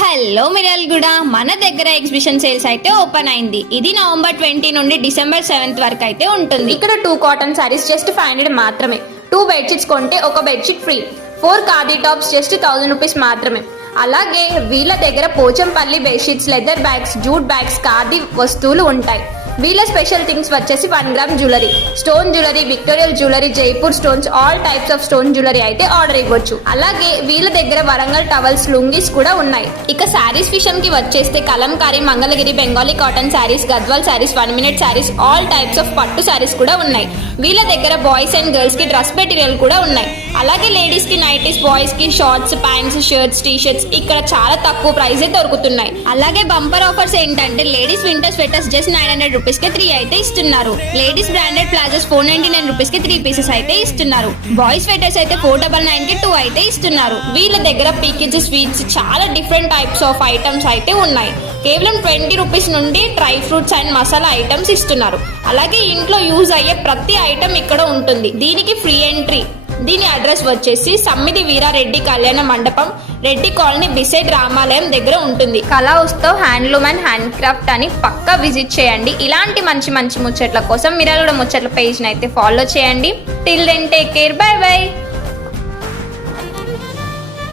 Hello Miryalaguda మన దగ్గర exhibition sales అయితే ఓపెన్ అయింది. ఇది నవంబర్ 20 నుండి డిసెంబర్ 7 వరకు అయితే ఉంటుంది. ఇక్కడ 2 కాటన్ సారీస్ జస్ట్ 500 మాత్రమే. 2 బెడ్షీట్స్ కొంటే ఒక bedsheet free. 4 khadi tops just 1000 rupees మాత్రమే. అలాగే వీళ్ళ దగ్గర Pochampally bedsheets, leather bags, jute bags, khadi వస్తువులు ఉంటాయి. వీళ్ళ స్పెషల్ థింగ్స్ వచ్చేసి 1 gram jewellery, stone jewellery, Victorian jewellery, Jaipur stones, all types of stone jewellery అయితే ఆర్డర్ ఇవ్వచ్చు. అలాగే వీళ్ళ దగ్గర వరంగల్ టవల్స్, లుంగీస్ కూడా ఉన్నాయి. ఇక శారీస్ విషయంకి వచ్చేస్తే Kalamkari, Mangalagiri, Bengali cotton saris, Gadwal saris, 1 minute saris, all types of పట్టు శారీస్ కూడా ఉన్నాయి. వీళ్ళ దగ్గర బాయ్స్ అండ్ గర్ల్స్ కి డ్రెస్ మెటీరియల్ కూడా ఉన్నాయి. అలాగే లేడీస్ కి నైటీస్, బాయ్స్ కి shorts, pants, shirts, T shirts ఇక్కడ చాలా తక్కువ ప్రైస్ దొరుకుతున్నాయి. అలాగే బంపర్ ఆఫర్స్ ఏంటంటే ladies winter sweaters just 900 rupees కి 3 అయితే ఇస్తున్నారు. లేడీస్ బ్రాండెడ్ ప్లాజోస్ 499 రూపీస్ కి 3 పీసెస్ అయితే ఇస్తున్నారు. బాయ్స్ స్వెటర్స్ అయితే 499 కి 2 అయితే ఇస్తున్నారు. వీళ్ళ దగ్గర పీకిల్స్, స్వీట్స్ చాలా డిఫరెంట్ టైప్స్ ఆఫ్ ఐటమ్స్ అయితే ఉన్నాయి. కేవలం 20 రూపీస్ నుండి dry fruits and masala items ఇస్తున్నారు. అలాగే ఇంట్లో యూజ్ అయ్యే ప్రతి ఐటమ్ ఇక్కడ ఉంటుంది. దీనికి ఫ్రీ ఎంట్రీ. దీని అడ్రస్ వచ్చేసి సమ్మిది వీరారెడ్డి కళ్యాణ మండపం, రెడ్డి కాలనీ బిసైడ్ రామాలయం దగ్గర ఉంటుంది. Kala Utsav handloom and hand craft అని పక్కా విజిట్ చేయండి. ఇలాంటి మంచి మంచి ముచ్చట్ల కోసం మిర్యాలగూడ ముచ్చట్ల పేజ్ అయితే ఫాలో చేయండి. Till then take care, bye by.